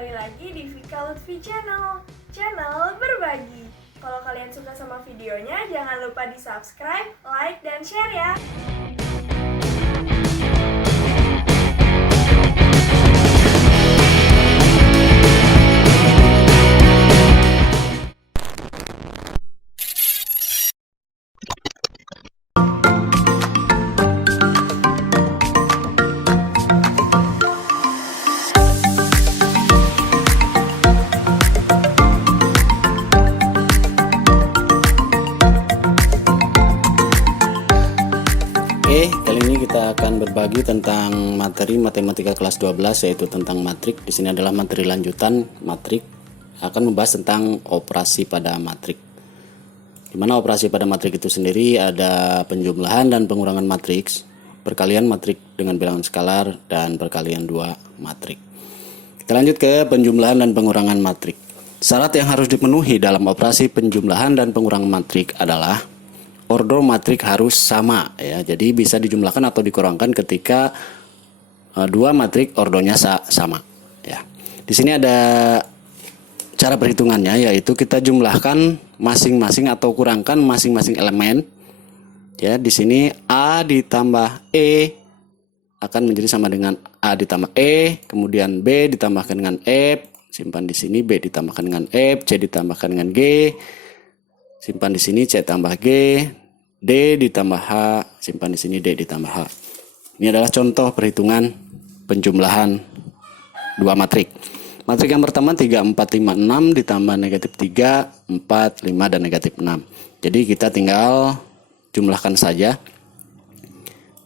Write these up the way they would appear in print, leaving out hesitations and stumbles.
kembali lagi di Vika Lutfi Channel, channel berbagi. Kalau kalian suka sama videonya, jangan lupa di subscribe, like, dan share ya. Oke, kali ini kita akan berbagi tentang materi matematika kelas 12, yaitu tentang matrik. Di sini adalah materi lanjutan matrik, akan membahas tentang operasi pada matrik. Di mana operasi pada matrik itu sendiri ada penjumlahan dan pengurangan matriks, perkalian matrik dengan bilangan skalar, dan perkalian dua matrik. Kita lanjut ke penjumlahan dan pengurangan matrik. Syarat yang harus dipenuhi dalam operasi penjumlahan dan pengurangan matrik adalah ordo matrik harus sama ya. Jadi bisa dijumlahkan atau dikurangkan ketika dua matrik ordonya sama ya. Di sini ada cara perhitungannya, yaitu kita jumlahkan masing-masing atau kurangkan masing-masing elemen. Ya, di sini A ditambah E akan menjadi sama dengan A ditambah E, kemudian B ditambahkan dengan F, simpan di sini, B ditambahkan dengan F, C ditambahkan dengan G, simpan di sini, C tambah G, D ditambah H, simpan di sini, D ditambah H. Ini adalah contoh perhitungan penjumlahan dua matrik. Matrik yang pertama 3, 4, 5, 6 ditambah negatif 3, 4, 5, dan negatif 6. Jadi kita tinggal jumlahkan saja.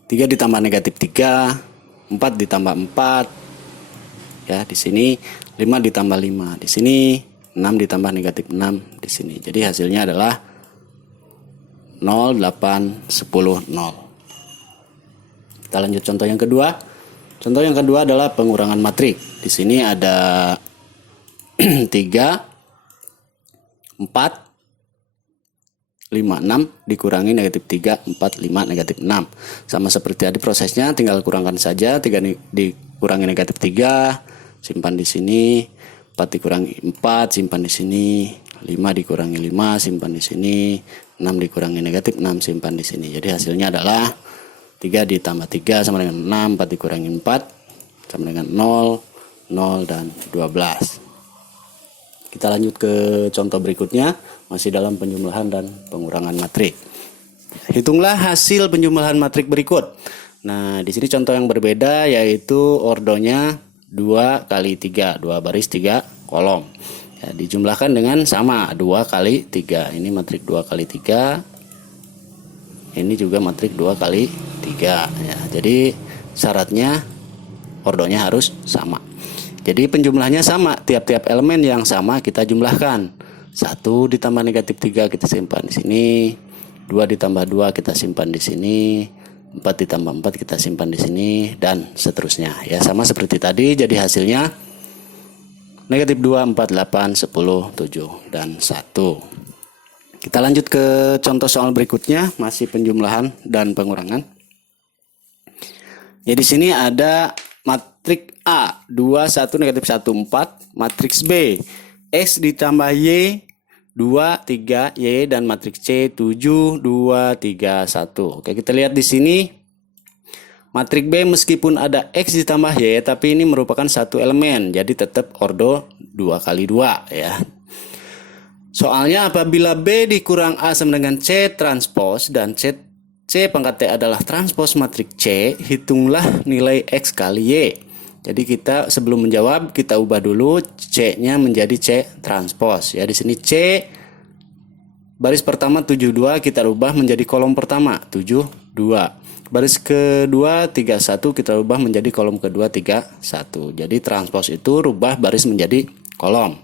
3 ditambah negatif 3, 4 ditambah 4. Ya, di sini 5 ditambah 5. Di sini 6 ditambah negatif 6 di sini. Jadi hasilnya adalah 0, 8, 10, 0. Kita lanjut contoh yang kedua. Contoh yang kedua adalah pengurangan matrik. Di sini ada 3, 4, 5, 6 dikurangi negatif 3, 4, 5, negatif 6. Sama seperti tadi prosesnya, tinggal kurangkan saja. 3 dikurangi negatif 3, simpan di sini. 4 dikurangi 4, simpan di sini. 5 dikurangi 5, simpan di sini. 6 dikurangi negatif 6, simpan di sini. Jadi hasilnya adalah 3 ditambah 3 sama dengan 6, 4 dikurangi 4 sama dengan 0, 0, dan 12. Kita lanjut ke contoh berikutnya, masih dalam penjumlahan dan pengurangan matrik. Hitunglah hasil penjumlahan matrik berikut. Nah, di sini contoh yang berbeda, yaitu ordonya 2 kali 3, 2 baris 3 kolom. Ya, dijumlahkan dengan sama 2 kali 3. Ini matrik 2 kali 3. Ini juga matrik 2 kali 3 ya. Jadi syaratnya ordonya harus sama. Jadi penjumlahnya sama, tiap-tiap elemen yang sama kita jumlahkan. 1 ditambah negatif 3 kita simpan di sini. 2 ditambah 2 kita simpan di sini. 4 ditambah 4 kita simpan di sini, dan seterusnya. Ya, sama seperti tadi. Jadi hasilnya negatif 2, 4, 8, 10, 7, dan 1. Kita lanjut ke contoh soal berikutnya, masih penjumlahan dan pengurangan. Ya, di sini ada matrik A 2, 1, negatif 1, 4, matriks B X ditambah Y 2, 3, Y, dan matriks C 7, 2, 3, 1. Oke, kita lihat di sini. Matrik B meskipun ada X ditambah Y, tapi ini merupakan satu elemen, jadi tetap ordo 2 kali 2 ya. Soalnya apabila B dikurang A sama dengan C transpos dan C pangkat T adalah transpos matrik C, hitunglah nilai X kali Y. Jadi kita sebelum menjawab, kita ubah dulu C-nya menjadi C transpos. Ya, di sini C baris pertama 72 kita ubah menjadi kolom pertama 72. Baris kedua 31 kita ubah menjadi kolom kedua 31. Jadi transpos itu rubah baris menjadi kolom.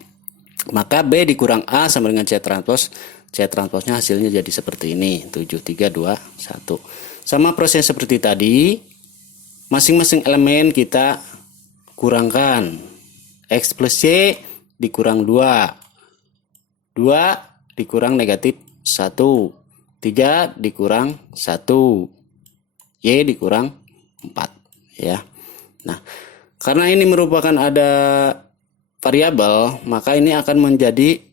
Maka B dikurang A sama dengan C transpos. C transposnya hasilnya jadi seperti ini, 7, 3, 2, 1. Sama proses seperti tadi, masing-masing elemen kita kurangkan. X plus Y dikurang 2. 2 dikurang negatif 1. 3 dikurang 1. Y dikurang 4 ya. Nah, karena ini merupakan ada variabel, maka ini akan menjadi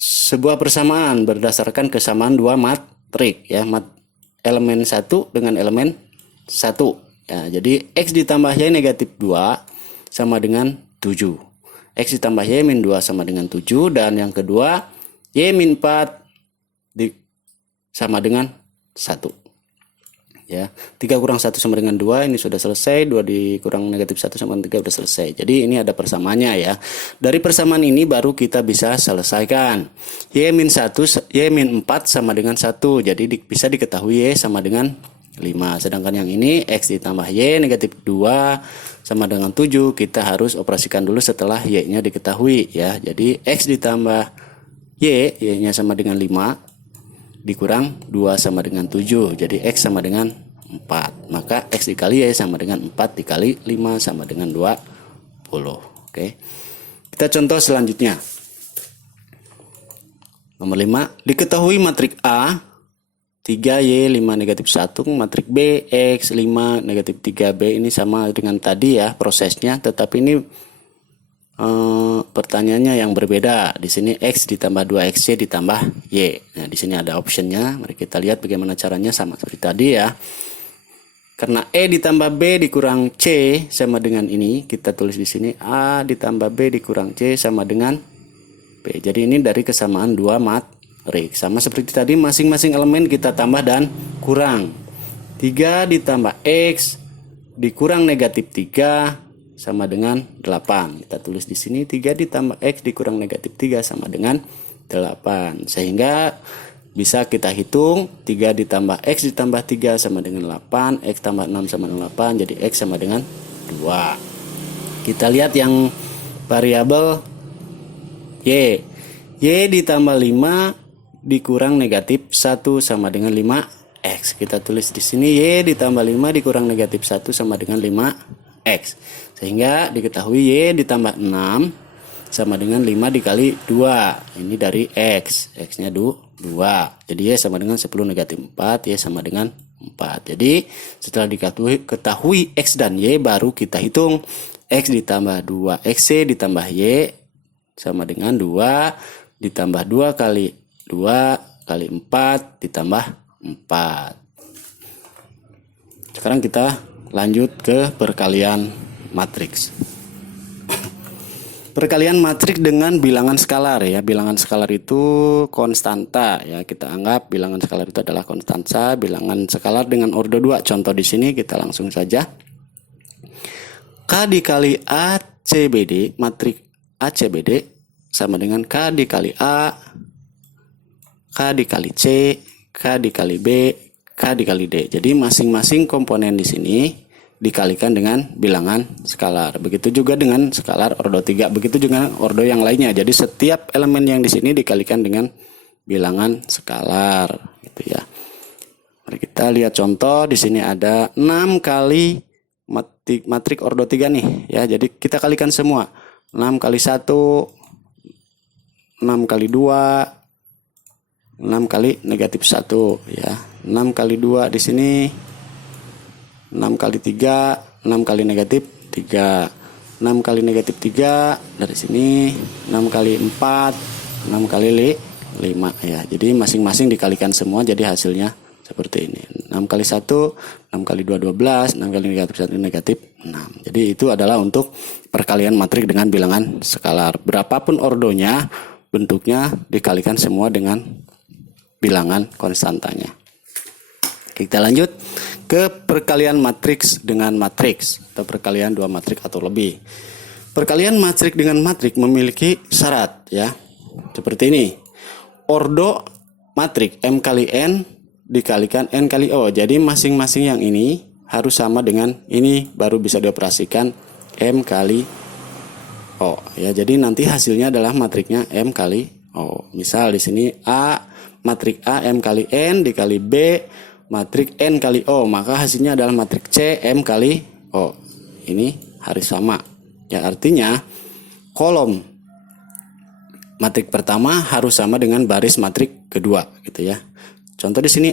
sebuah persamaan berdasarkan kesamaan dua matrik ya, elemen 1 dengan elemen 1 ya. Jadi X ditambah Y negatif 2 sama dengan 7, X ditambah Y min 2 sama dengan 7, dan yang kedua Y min 4 sama dengan 1 ya. 3 kurang 1 sama dengan 2, ini sudah selesai. 2 dikurang negatif 1 sama dengan 3 sudah selesai. Jadi ini ada persamaannya ya. Dari persamaan ini baru kita bisa selesaikan. Y min 1, Y min 4 sama dengan 1. Jadi bisa diketahui Y sama dengan 5. Sedangkan yang ini X ditambah Y negatif 2 sama dengan 7. Kita harus operasikan dulu setelah Y nya diketahui ya. Jadi X ditambah Y, Y nya sama dengan 5 dikurang 2 sama dengan 7. Jadi X sama dengan 4. Maka X dikali Y sama dengan 4 dikali 5 sama dengan 20. Oke. Kita contoh selanjutnya. Nomor 5. Diketahui matrik A 3Y 5 negatif 1, matrik B X 5 negatif 3B. Ini sama dengan tadi ya prosesnya, tetapi ini pertanyaannya yang berbeda. Di sini X ditambah 2XY ditambah Y. Nah, di sini ada optionnya. Mari kita lihat bagaimana caranya, sama seperti tadi ya. Karena E ditambah B dikurang C sama dengan ini, kita tulis di sini A ditambah B dikurang C sama dengan B. Jadi ini dari kesamaan dua matrik. Sama seperti tadi, masing-masing elemen kita tambah dan kurang. 3 ditambah X dikurang negatif 3 sama dengan 8. Kita tulis di sini 3 ditambah X dikurang negatif 3 sama dengan 8. Sehingga bisa kita hitung 3 ditambah X ditambah 3 sama dengan 8, X tambah 6 sama dengan 8, jadi X sama dengan 2. Kita lihat yang variabel Y. Y ditambah 5 dikurang negatif 1 sama dengan 5X. Kita tulis di sini Y ditambah 5 dikurang negatif 1 sama dengan 5X. Sehingga diketahui Y ditambah 6 sama dengan 5 dikali 2. Ini dari X. X-nya 2. Jadi Y sama dengan 10 negatif 4. Y sama dengan 4. Jadi setelah diketahui X dan Y, baru kita hitung X ditambah 2XY ditambah Y sama dengan 2 ditambah 2 kali 2 kali 4 ditambah 4. Sekarang kita lanjut ke perkalian matriks. Perkalian matriks dengan bilangan skalar ya. Bilangan skalar itu konstanta ya. Kita anggap bilangan skalar itu adalah konstanta. Bilangan skalar dengan ordo 2. Contoh di sini kita langsung saja. K dikali ACBD, matrik ACBD sama dengan K dikali A, K dikali C, K dikali B, K dikali D. Jadi masing-masing komponen di sini dikalikan dengan bilangan skalar. Begitu juga dengan skalar ordo 3, begitu juga ordo yang lainnya. Jadi setiap elemen yang di sini dikalikan dengan bilangan skalar gitu ya. Mari kita lihat contoh. Di sini ada 6 kali matrik ordo 3 nih ya. Jadi kita kalikan semua. 6 kali 1, 6 kali 2, 6 kali negatif 1 ya. 6 kali 2 di sini 6 kali 3, 6 kali negatif 3. 6 kali negatif 3 dari sini, 6 kali 4, 6 kali 5 ya. Jadi masing-masing dikalikan semua, jadi hasilnya seperti ini. 6 kali 1, 6 kali 2, 12, 6 kali negatif 1, negatif 6. Jadi itu adalah untuk perkalian matrik dengan bilangan skalar. Berapapun ordonya, bentuknya dikalikan semua dengan bilangan konstantanya. Kita lanjut ke perkalian matriks dengan matriks atau perkalian dua matriks atau lebih. Perkalian matriks dengan matriks memiliki syarat ya. Seperti ini. Ordo matriks M kali N dikalikan N kali O. Jadi masing-masing yang ini harus sama dengan ini, baru bisa dioperasikan M kali O ya. Jadi nanti hasilnya adalah matriknya M kali O. Misal di sini A, matrik A M kali N dikali B matrik N kali O, maka hasilnya adalah matrik C M kali O. Ini harus sama ya, artinya kolom matrik pertama harus sama dengan baris matrik kedua gitu ya. Contoh di sini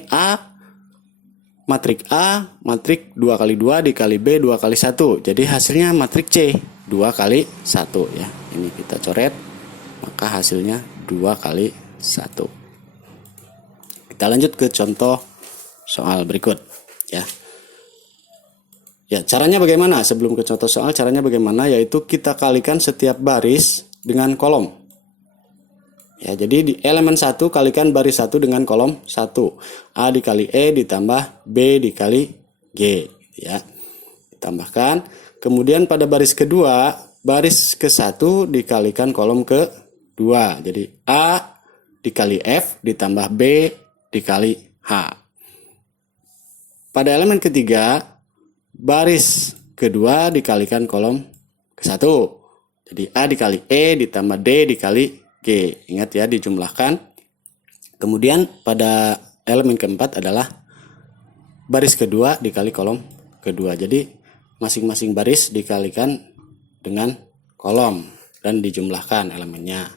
matrik 2 kali 2 dikali B 2 kali 1. Jadi hasilnya matrik C 2 kali 1 ya. ini kita coret, maka hasilnya 2 kali 1. Kita lanjut ke contoh soal berikut ya. Ya, caranya bagaimana? Sebelum ke contoh soal, caranya bagaimana? Yaitu kita kalikan setiap baris dengan kolom. Ya, jadi di elemen 1 kalikan baris 1 dengan kolom 1. A dikali E ditambah B dikali G ya. Ditambahkan. Kemudian pada baris kedua, baris ke-1 dikalikan kolom ke-2. Jadi A dikali F ditambah B dikali H. Pada elemen ketiga, baris kedua dikalikan kolom ke-1. Jadi A dikali E ditambah D dikali G. Ingat ya, dijumlahkan. Kemudian pada elemen keempat adalah baris kedua dikali kolom kedua. Jadi masing-masing baris dikalikan dengan kolom dan dijumlahkan elemennya.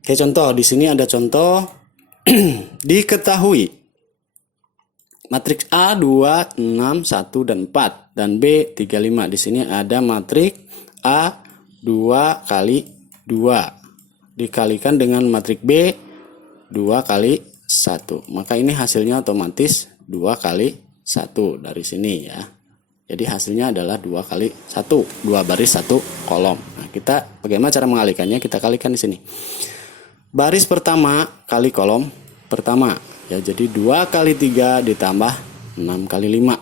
Oke, contoh. Di sini ada contoh. Diketahui matriks A 2, 6, 1, dan 4 dan B 3, 5. Di sini ada matriks A 2 kali 2 dikalikan dengan matriks B 2 kali 1. Maka ini hasilnya otomatis 2 kali 1 dari sini ya. Jadi hasilnya adalah 2 kali 1, 2 baris 1 kolom. Nah, kita bagaimana cara mengalikannya? Kita kalikan di sini. Baris pertama kali kolom pertama. Ya, jadi 2 kali 3 ditambah 6 kali 5.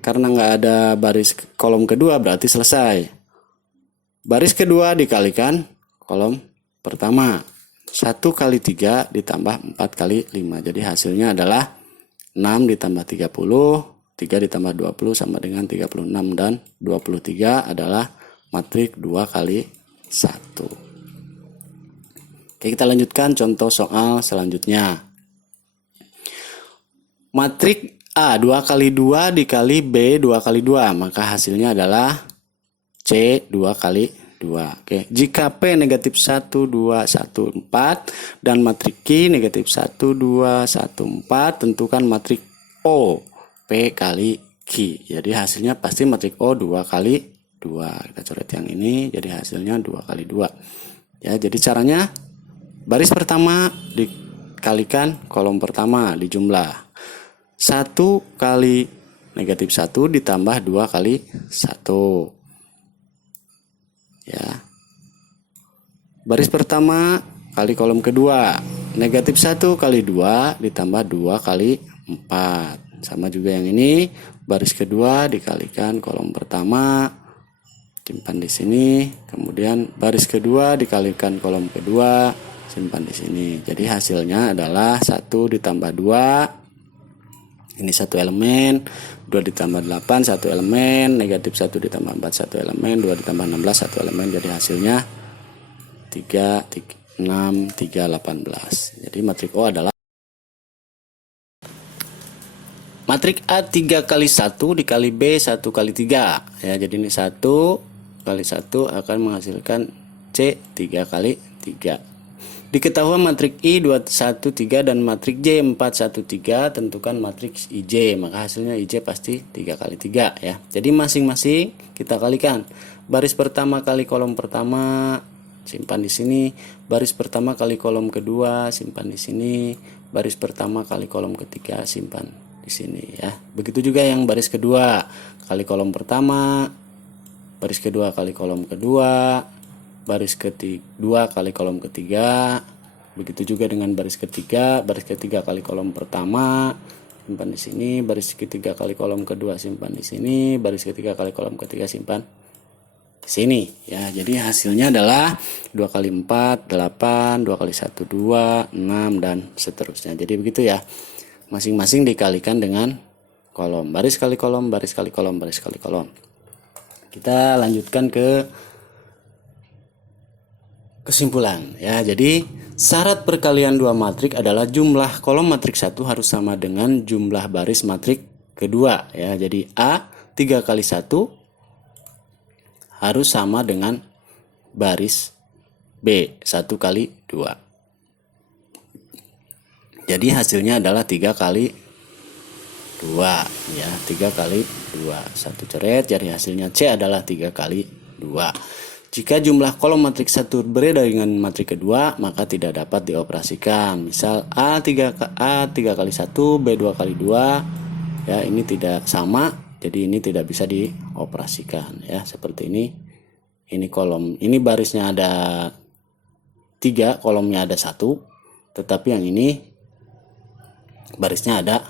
Karena nggak ada baris kolom kedua berarti selesai. Baris kedua dikalikan kolom pertama. 1 kali 3 ditambah 4 kali 5. Jadi hasilnya adalah 6 ditambah 30. 3 ditambah 20 sama dengan 36. Dan 23 adalah matriks 2 kali 1. Oke, kita lanjutkan contoh soal selanjutnya. Matriks A 2 kali 2 dikali B 2 kali 2, maka hasilnya adalah C 2 kali 2. Oke, jika P negatif 1, 2, 1, 4 dan matriks Q negatif 1, 2, 1, 4, tentukan matriks O P kali Q. Jadi hasilnya pasti matriks O 2 kali 2. Kita coret yang ini, jadi hasilnya 2 kali 2. Ya, jadi caranya baris pertama dikalikan kolom pertama dijumlah. 1 kali negatif 1 ditambah 2 kali 1. Ya. Baris pertama kali kolom kedua. Negatif 1 kali 2 ditambah 2 kali 4. Sama juga yang ini. Baris kedua dikalikan kolom pertama. Simpan di sini. Kemudian baris kedua dikalikan kolom kedua. Simpan di sini. Jadi hasilnya adalah 1 ditambah 2. Ini satu elemen, 2 ditambah 8 satu elemen, negatif 1 ditambah 4 satu elemen, 2 ditambah 16 satu elemen. Jadi hasilnya 3, 6, 3, 18. Jadi matriks O adalah matriks A 3 kali 1 dikali B 1 kali 3. Ya, jadi ini 1 kali 1 akan menghasilkan C 3 kali 3. Diketahui matriks I 2, 1, 3 dan matriks J 4, 1, 3, tentukan matriks IJ. Maka hasilnya IJ pasti 3 kali 3 ya. Jadi masing-masing kita kalikan. Baris pertama kali kolom pertama, simpan di sini. Baris pertama kali kolom kedua, simpan di sini. Baris pertama kali kolom ketiga, simpan di sini ya. Begitu juga yang baris kedua kali kolom pertama, baris kedua kali kolom kedua, baris kedua kali kolom ketiga. Begitu juga dengan baris ketiga kali kolom pertama, simpan di sini. Baris ketiga kali kolom kedua, simpan di sini. Baris ketiga kali kolom ketiga, simpan di sini ya. Jadi hasilnya adalah 2 kali 4 8, 2 kali 1 2, 6 dan seterusnya. Jadi begitu ya. Masing-masing dikalikan dengan kolom. Baris kali kolom, baris kali kolom, baris kali kolom. Kita lanjutkan ke kesimpulan ya. Jadi syarat perkalian dua matriks adalah jumlah kolom matriks 1 harus sama dengan jumlah baris matriks kedua ya. Jadi A 3 kali 1 harus sama dengan baris B 1 kali 2. Jadi hasilnya adalah 3 kali 2 ya, 3 kali 2. 1 coret, jadi hasilnya C adalah 3 kali 2. Jika jumlah kolom matriks 1 berbeda dengan matriks kedua, maka tidak dapat dioperasikan. Misal A3 kali 1, B2 kali 2, ya ini tidak sama, jadi ini tidak bisa dioperasikan ya, seperti ini. Ini kolom, ini barisnya ada 3, kolomnya ada 1, tetapi yang ini barisnya ada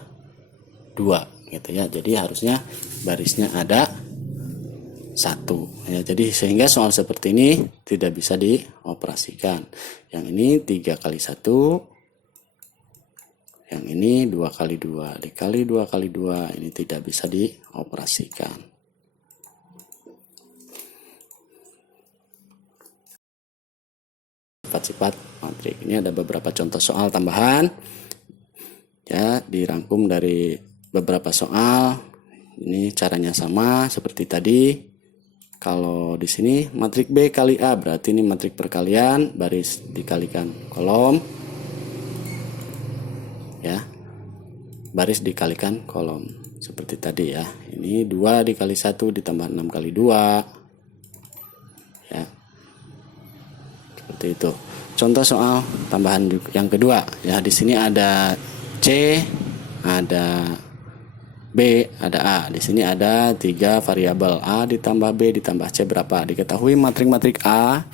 2 gitu ya. Jadi harusnya barisnya ada 1 ya. Jadi sehingga soal seperti ini tidak bisa dioperasikan. Yang ini 3 kali 1, yang ini 2 kali 2 dikali 2 kali 2, ini tidak bisa dioperasikan. Sifat-sifat matrik. Ini ada beberapa contoh soal tambahan ya, dirangkum dari beberapa soal. Ini caranya sama seperti tadi. Kalau di sini matrik B kali A, berarti ini matrik perkalian, baris dikalikan kolom ya, baris dikalikan kolom seperti tadi ya. Ini 2 dikali 1 ditambah 6 kali 2 ya, seperti itu. Contoh soal tambahan yang kedua ya, di sini ada C, ada B, ada A. Di sini ada 3 variabel, A ditambah B ditambah C berapa. Diketahui matrik-matrik A,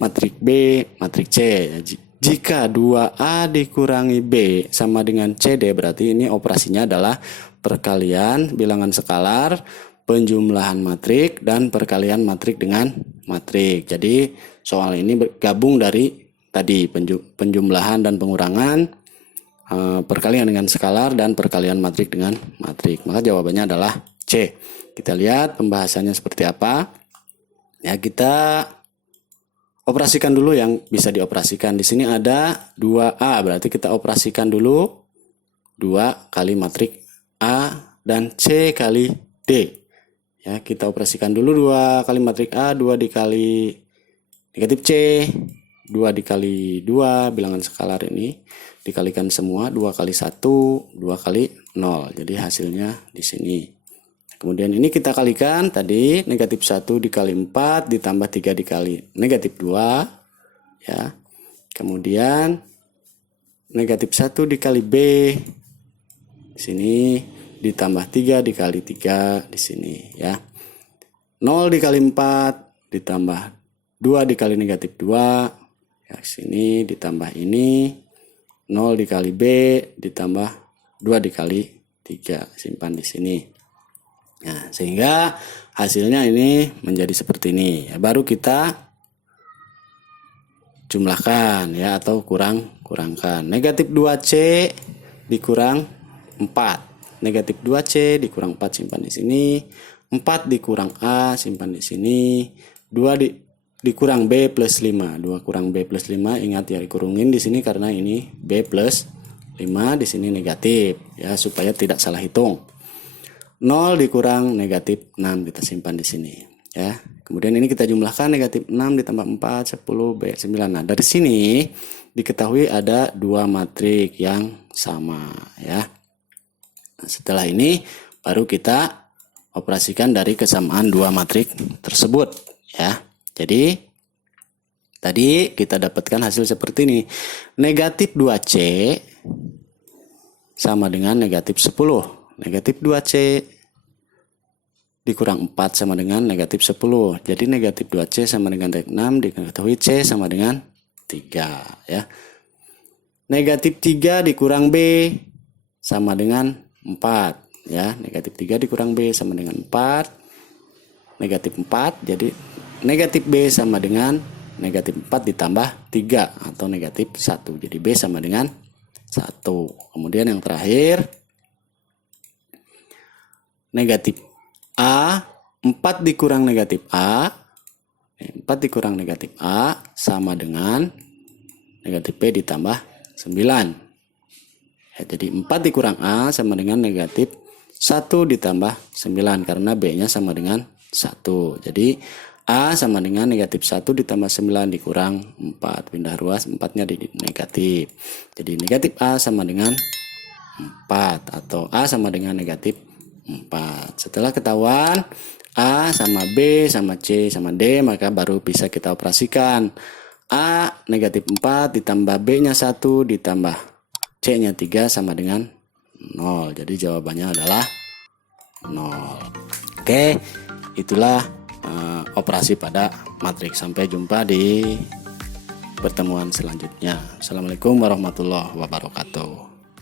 matrik B, matrik C. Jika 2A dikurangi B sama dengan CD, berarti ini operasinya adalah perkalian bilangan skalar, penjumlahan matrik, dan perkalian matrik dengan matrik. Jadi soal ini gabung dari tadi penjumlahan dan pengurangan, perkalian dengan skalar, dan perkalian matrik dengan matrik. Maka jawabannya adalah C. Kita lihat pembahasannya seperti apa. Ya, kita operasikan dulu yang bisa dioperasikan. Di sini ada 2A, berarti kita operasikan dulu 2 kali matrik A dan C kali D. Ya, kita operasikan dulu 2 kali matrik A, 2 dikali negatif C, 2 dikali 2 bilangan skalar ini dikalikan semua, 2 kali 1, 2 kali 0. Jadi hasilnya di sini. Kemudian ini kita kalikan tadi, negatif 1 dikali 4 ditambah 3 dikali negatif 2 ya. Kemudian negatif 1 dikali B di sini ditambah 3 dikali 3 di sini ya. 0 dikali 4 ditambah 2 dikali negatif 2 ya, sini ditambah ini 0 dikali B ditambah 2 dikali 3, simpan di sini. Nah, sehingga hasilnya ini menjadi seperti ini. Ya, baru kita jumlahkan ya, atau kurangkan. Negatif 2C dikurang 4. Negatif 2C dikurang 4, simpan di sini. 4 dikurang A, simpan di sini. 2 dikurang B plus 5. 2 kurang B plus 5, ingat ya, dikurungin di sini karena ini B plus 5, di sini negatif ya, supaya tidak salah hitung. 0 dikurang negatif 6, kita simpan di sini ya. Kemudian ini kita jumlahkan, negatif 6 ditambah 4, 10, B 9. Nah, dari sini diketahui ada 2 matrik yang sama ya. Nah, setelah ini baru kita operasikan dari kesamaan 2 matrik tersebut ya. Jadi tadi kita dapatkan hasil seperti ini. Negatif 2C sama dengan negatif 10. Negatif 2C dikurang 4 sama dengan negatif 10. Jadi negatif 2C sama dengan 6, diketahui C sama dengan 3 ya. Negatif 3 dikurang B sama dengan 4 ya. Negatif 3 dikurang B sama dengan 4. Negatif 4, jadi negatif B sama dengan negatif 4 ditambah 3 atau negatif 1. Jadi B sama dengan 1. Kemudian yang terakhir, negatif A, 4 dikurang negatif A, 4 dikurang negatif A sama dengan negatif B ditambah 9. Ya, jadi 4 dikurang A sama dengan negatif 1 ditambah 9 karena B-nya sama dengan 1. Jadi A sama dengan negatif 1 ditambah 9 dikurang 4. Pindah ruas, 4-nya di negatif. Jadi negatif A sama dengan 4 atau A sama dengan negatif 4. Setelah ketahuan A sama B sama C sama D, maka baru bisa kita operasikan. A negatif 4 ditambah B nya 1 ditambah C nya 3 sama dengan 0. Jadi jawabannya adalah 0. Oke, itulah operasi pada matriks. Sampai jumpa di pertemuan selanjutnya. Assalamualaikum warahmatullahi wabarakatuh.